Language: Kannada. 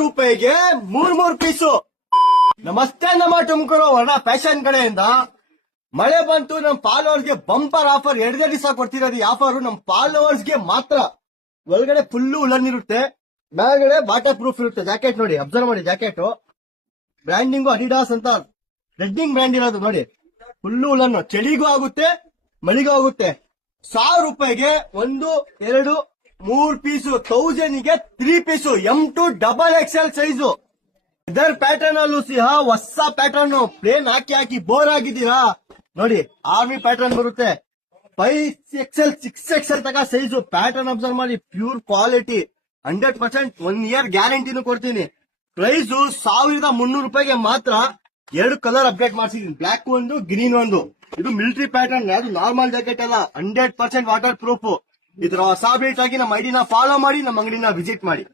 ರೂಪಾಯಿಗೆ ಮೂರ್ ಪೀಸು. ನಮಸ್ತೆ ನಮ್ಮ ತುಮಕೂರು ವರ್ಣ ಫ್ಯಾಷನ್ ಕಡೆಯಿಂದ. ಮಳೆ ಬಂತು, ನಮ್ ಫಾಲೋವರ್ಸ್ಗೆ ಬಂಪರ್ ಆಫರ್ 2 ದಿವಸ ಕೊಡ್ತಿರೋದು. ಈ ಆಫರ್ ನಮ್ ಫಾಲೋವರ್ಸ್ಗೆ ಮಾತ್ರ. ಒಳಗಡೆ ಫುಲ್ಲು ಉಲನ್ ಇರುತ್ತೆ, ಮೇಲ್ಗಡೆ ವಾಟರ್ ಪ್ರೂಫ್ ಇರುತ್ತೆ. ಜಾಕೆಟ್ ನೋಡಿ, ಅಬ್ಸರ್ವ್ ಮಾಡಿ. ಜಾಕೆಟ್ ಬ್ರ್ಯಾಂಡಿಂಗು ಅಡಿಡಾಸ್ ಅಂತ ರೆಡ್ಡಿಂಗ್ ಬ್ರ್ಯಾಂಡ್ ಇರೋದು ನೋಡಿ. ಫುಲ್ಲು ಉಲನ್ನು, ಚಳಿಗೂ ಆಗುತ್ತೆ ಮಳಿಗೂ ಆಗುತ್ತೆ. 1000 ರೂಪಾಯಿಗೆ 1, 2, 3 ಪೀಸು. 1000 ಗೆ 3 ಪೀಸು. M2 XXL size. ಇದರ ಪ್ಯಾಟರ್ನ್ ಅಲ್ಲೂ ಸಹ ಹೊಸ ಪ್ಯಾಟರ್ನ್. ಪ್ಲೇನ್ ಹಾಕಿ ಬೋರ್ ಆಗಿದ್ದೀರಾ ನೋಡಿ, ಆರ್ಮಿ ಪ್ಯಾಟರ್ನ್ ಬರುತ್ತೆ. 5XL 6XL ತಗ ಸೈಜು. ಪ್ಯಾಟರ್ನ್ ಅಬ್ಸರ್ವ್ ಮಾಡಿ, ಪ್ಯೂರ್ ಕ್ವಾಲಿಟಿ, 100% 1 ಇಯರ್ ಗ್ಯಾರಂಟಿನೂ ಕೊಡ್ತೀನಿ. ಪ್ರೈಸ್ 1300 ರೂಪಾಯಿಗೆ ಮಾತ್ರ. 2 ಕಲರ್ ಅಪ್ಡೇಟ್ ಮಾಡಿಸಿದೀನಿ, ಬ್ಲಾಕ್ ಒಂದು, ಗ್ರೀನ್ ಒಂದು. ಇದು ಮಿಲಿಟರಿ ಪ್ಯಾಟರ್ನ್, ಅದು ನಾರ್ಮಲ್ ಜಾಕೆಟ್ ಅಲ್ಲ. 100% ವಾಟರ್ ಪ್ರೂಫ್. ಇದ್ರ ಹೊಸ ಅಪ್ಡೇಟ್ ಆಗಿ ನಮ್ಮ ಐಡಿನ ಫಾಲೋ ಮಾಡಿ, ನಮ್ಮ ಅಂಗಡಿನ ವಿಸಿಟ್ ಮಾಡಿ.